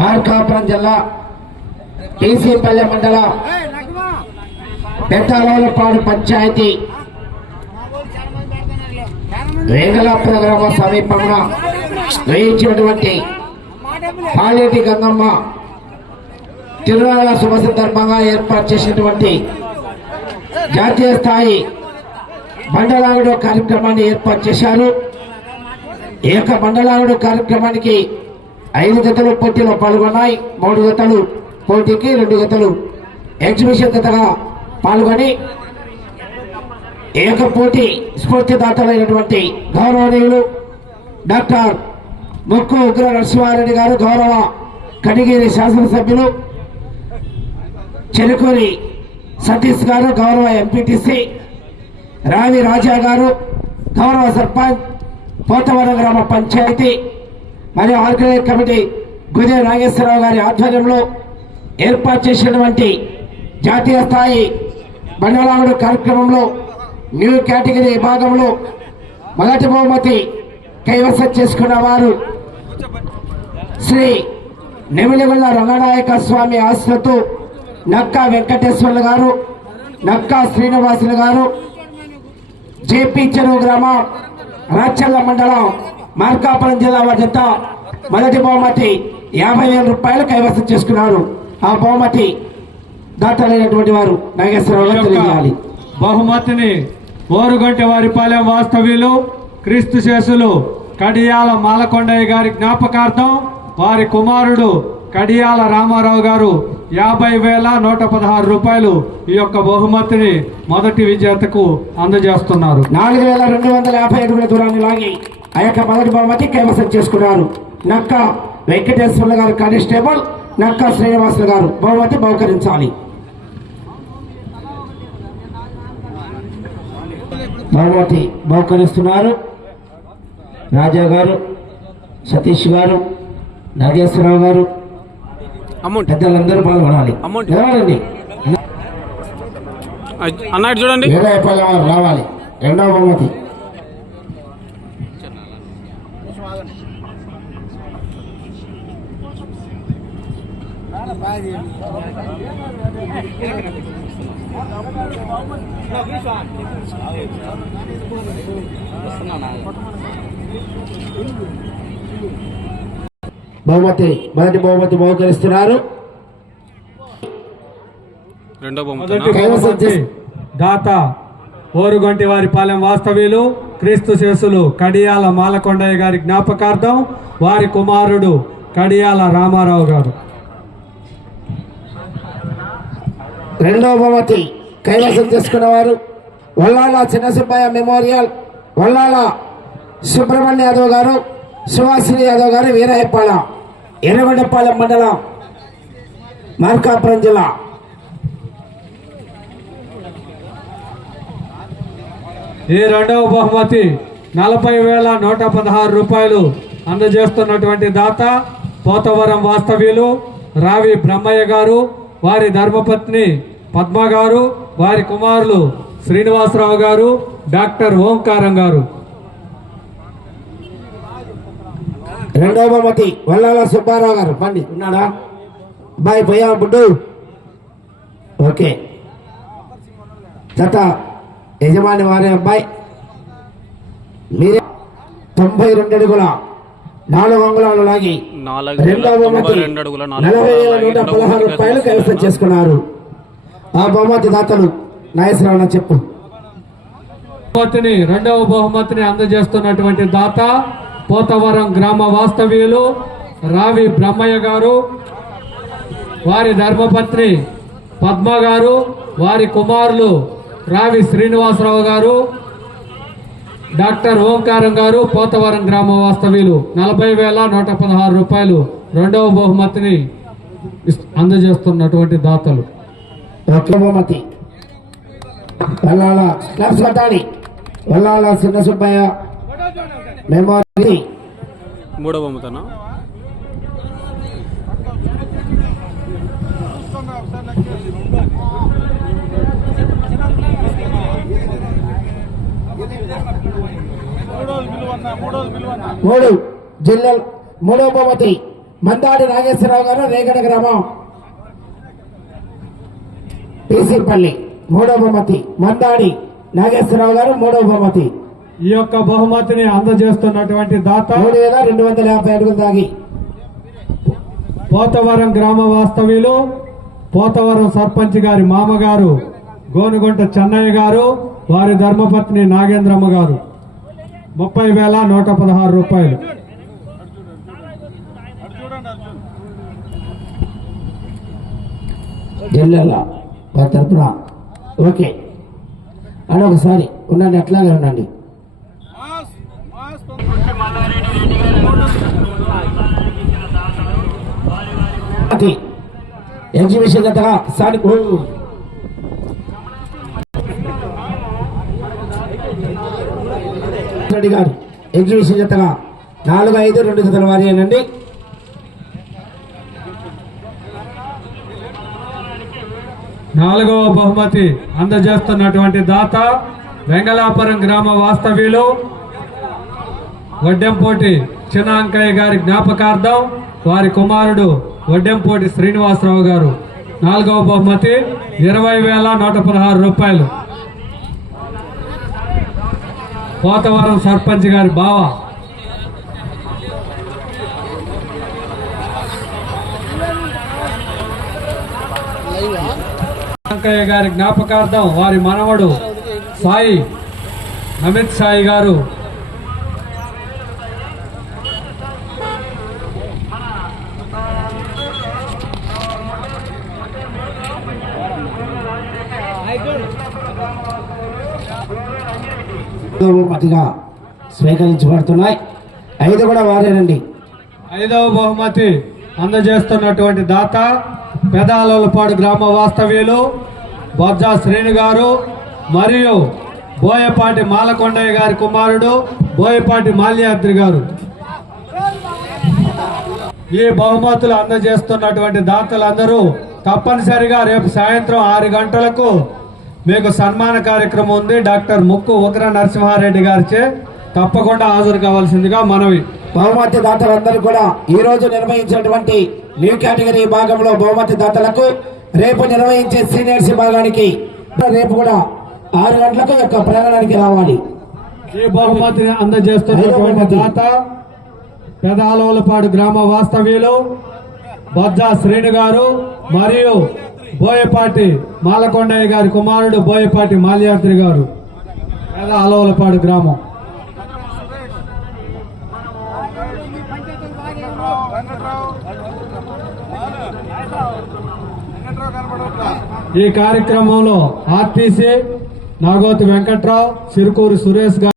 మార్కాపురం జిల్లా టీసీపల్లె మండలం పెద్దలపాడు పంచాయతీ వేగలాపుర గ్రామ సమీపంలో వేయించినటువంటి పాలేటి గంగమ్మ తిరునాళ్ళ శుభ సందర్భంగా ఏర్పాటు చేసినటువంటి జాతీయ స్థాయి బండలాగుడు కార్యక్రమాన్ని ఏర్పాటు చేశారు. ఈ యొక్క బండలాగుడు కార్యక్రమానికి 5 జతలు పోటీలో పాల్గొన్నాయి. 3 జతలు పోటీకి, 2 జతలు ఎగ్జిబిషన్ జతగా పాల్గొని ఈ యొక్క పోటీ స్ఫూర్తిదాతలైనటువంటి గౌరవనీయులు డాక్టర్ ముక్కు ఉగ్ర నరసింహారెడ్డి గారు, గౌరవ కడిగిరి శాసనసభ్యులు చెరుకూరి సతీష్ గారు, గౌరవ ఎంపీటీసీ రావి రాజా గారు, గౌరవ సర్పంచ్ పోతవరం గ్రామ పంచాయతీ మరియు ఆర్గనైజ్ కమిటీ గుదే నాగేశ్వరరావు గారి ఆధ్వర్యంలో ఏర్పాటు చేసినటువంటి జాతీయ స్థాయి బండలాగుడు కార్యక్రమంలో న్యూ కేటగిరీ విభాగంలో మొదటి బహుమతి కైవసం చేసుకున్న వారు శ్రీ నెమిలిగొల్ల రంగనాయక స్వామి ఆశ్రతు నక్కా వెంకటేశ్వర్లు గారు, నక్కా శ్రీనివాసులు గారు, జేపీ చెరువు గ్రామం రాచల్ల మండలం మార్కాపురం జిల్లా వద్ద మొదటి బహుమతి 50,000 రూపాయలు కైవసం చేసుకున్నారు. ఆ బహుమతి దాతలైనటువంటి వారు నాగేశ్వరరావు గారు తెలియాలి. బహుమతిని ఓరుగంటి వారిపాలెం వాస్తవ్యులు క్రీస్తు శేషులు కడియాల మాలకొండయ్య గారి జ్ఞాపకార్థం వారి కుమారుడు కడియాల రామారావు గారు 50,116 రూపాయలు ఈ యొక్క బహుమతిని మొదటి విజేతకు అందజేస్తున్నారు. 4,250 అడుగుల దూరాన్ని లాగి ఆ యొక్క మొదటి బహుమతి కైవసం చేసుకున్నారు. నక్కా వెంకటేశ్వర్ల గారు కానిస్టేబుల్, నక్కా శ్రీనివాసులు గారు బహుమతి బహుకరించాలి. బహుమతి బహుకరిస్తున్నారు రాజా గారు, సతీష్ గారు, నాగేశ్వరరావు గారు, పెద్దలందరూ పాల్గొనాలి. అన్నట్టు చూడండి, రావాలి. రెండవ బహుమతి మొదటి బహుమతి బహుకరిస్తున్నారు. దాత ఓరుగంటి వారిపాలెం వాస్తవ్యులు క్రీస్తు శేషులు కడియాల మాలకొండయ్య గారి జ్ఞాపకార్థం వారి కుమారుడు కడియాల రామారావు గారు. రెండవ బహుమతి కైవసం చేసుకున్నవారు వల్లాల చిన్నసుబ్బయ్య మెమోరియల్, వల్లాల సుబ్రహ్మణ్య యాదవ్ గారు, సుహాసిని యాదవ్ గారు, వీరహెప్పాల, ఎర్రగొండపాలెం మండలం మార్కాపురం జిల్లా. ఈ రెండవ బహుమతి 40,116 రూపాయలు అందజేస్తున్నటువంటి దాత పోతవరం వాస్తవ్యులు రావి బ్రహ్మయ్య గారు, వారి ధర్మపత్ని పద్మ గారు, వారి కుమారులు శ్రీనివాసరావు గారు, డాక్టర్ ఓంకారం గారు. రెండవ బహుమతి వల్లాల సుబ్బారావు గారు. పండి ఉన్నాడా బాయ్ పోయా బుడ్డు? ఓకే. జత యజమాని వారి అబ్బాయి మీరే 92 అడుగుల 4 అంగుళాలు లాగి రెండవ బహుమతి 40,116 రూపాయలు కైవసం చేసుకున్నారు. ఆ బహుమతి దాతలు నాగేశ్వరరావు చెప్పు. రెండవ బహుమతిని అందజేస్తున్నటువంటి దాత పోతవరం గ్రామ వాస్తవ్యులు రావి బ్రహ్మయ్య గారు, వారి ధర్మపత్ని పద్మ గారు, వారి కుమారులు రావి శ్రీనివాసరావు గారు, డాక్టర్ ఓంకారం గారు, పోతవరం గ్రామ వాస్తవ్యులు 40,116 రూపాయలు రెండవ బహుమతిని అందజేస్తున్నటువంటి దాతలు. బహుమతి వల్లాల వల్లాల చిన్న సుబ్బయ్య మెమోరీ. మూడవ బహుమతనా? మూడు మూడవ బహుమతి మందాడి నాగేశ్వరరావు గారు రేగడ గ్రామం పీసీపల్లి. మూడవ బహుమతి మందాడి నాగేశ్వరరావు గారు మూడవ బహుమతి. ఈ యొక్క బహుమతిని అందజేస్తున్నటువంటి దాత 3250 అడుగులు దాగి పోతవరం గ్రామ వాస్తవ్యులు పోతవరం సర్పంచ్ గారి మామగారు గోనుగుంట చెన్నయ్య గారు, వారి ధర్మపత్ని నాగేంద్రమ్మ గారు 30,116 రూపాయలు. జిల్లాల వారి తరపున ఓకే అని ఒకసారి ఉండండి, అట్లాగే ఉండండి. ఎగ్జిబిషన్ జతగా సాని రెడ్డి గారు ఎగ్జిబిషన్ జతగా 4-5-2 జతల వారేనండి. నాలుగవ బహుమతి అందజేస్తున్నటువంటి దాత వెంగళాపురం గ్రామ వాస్తవ్యులు వడ్డెంపోటి చిన్నాంకయ్య గారి జ్ఞాపకార్థం వారి కుమారుడు వడ్డెంపోటి శ్రీనివాసరావు గారు. నాలుగవ బహుమతి 20,116 రూపాయలు. పోతవరం సర్పంచ్ గారి బావ. చిన్నాంకయ్య గారి జ్ఞాపకార్థం వారి మనవడు సాయి అమిత్ సాయి గారు బహుమతిగా స్వీకరించబడుతున్నాయి. 5 కూడా వారేనండి. 5వ బహుమతి అందజేస్తున్నటువంటి దాత పెదాలపాడు గ్రామ వాస్తవ్యులు బొజ్జా శ్రేణి గారు మరియు బోయపాటి మాలకొండయ్య గారి కుమారుడు బోయపాటి మాల్యాద్రి గారు. ఈ బహుమతులు అందజేస్తున్నటువంటి దాతలందరూ తప్పనిసరిగా రేపు సాయంత్రం 6 గంటలకు మీకు సన్మాన కార్యక్రమం ఉంది. డాక్టర్ ముక్కు ఉగ్ర నరసింహారెడ్డి గారిచే తప్పకుండా హాజరు కావాల్సిందిగా మనవి. బహుమతి దాతలందరూ కూడా ఈ రోజు నిర్వహించినటువంటి న్యూ కేటగిరీ భాగంలో బహుమతి దాతలకు రేపు నిర్వహించే సీనియర్స్ విభాగానికి రేపు కూడా 6 గంటలకు యొక్క ప్రాంగణానికి రావాలి. ఈ బహుమతిని అందజేస్తున్నటువంటి దాత పెదాలపాడు గ్రామ వాస్తవ్యులు బొజ్జా శ్రేణి గారు మరియు బోయపాటి మాలకొండయ్య గారి కుమారుడు బోయపాటి మాల్యాద్రి గారు, పెదాలపాడు గ్రామం. ఈ కార్యక్రమంలో ఆర్టీసీ నాగోతి వెంకట్రావు, సిరుకూరు సురేష్ గారు.